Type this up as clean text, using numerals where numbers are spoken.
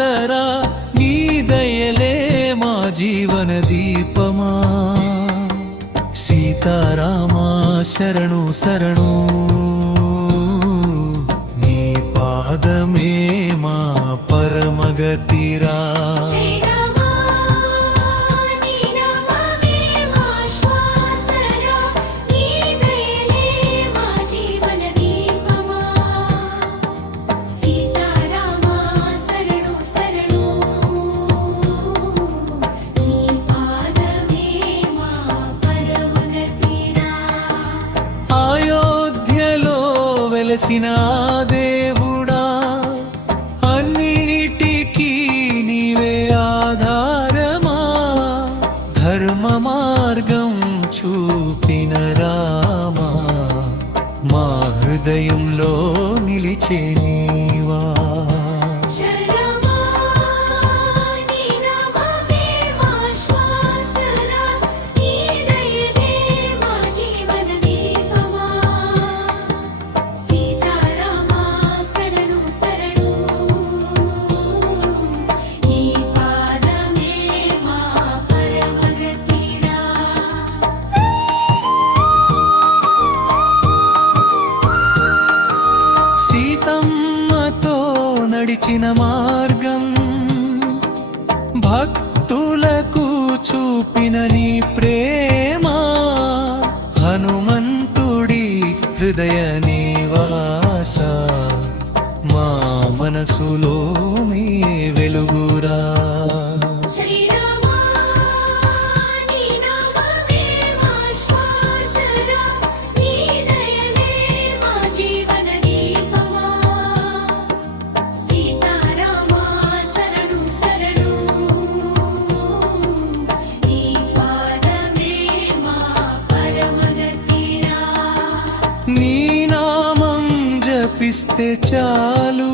ఆసరా నీ దయలే మా జీవన దీపమా సీతారామా శరణు శరణు నీ పాదమే మా పరమగతిరా వెలసిన దేవుడా అన్నిటికీ నీవే ఆధారమా ధర్మ మార్గం చూపిన రామా మా హృదయంలో నిలిచే నీవా సీతమ్మతో నడిచిన మార్గం భక్తులకు చూపిన నీ ప్రేమ హనుమంతుడి హృదయ నివాస మా మనసులో నీ వెలుగురా నీ నామం జపిస్తే చాలు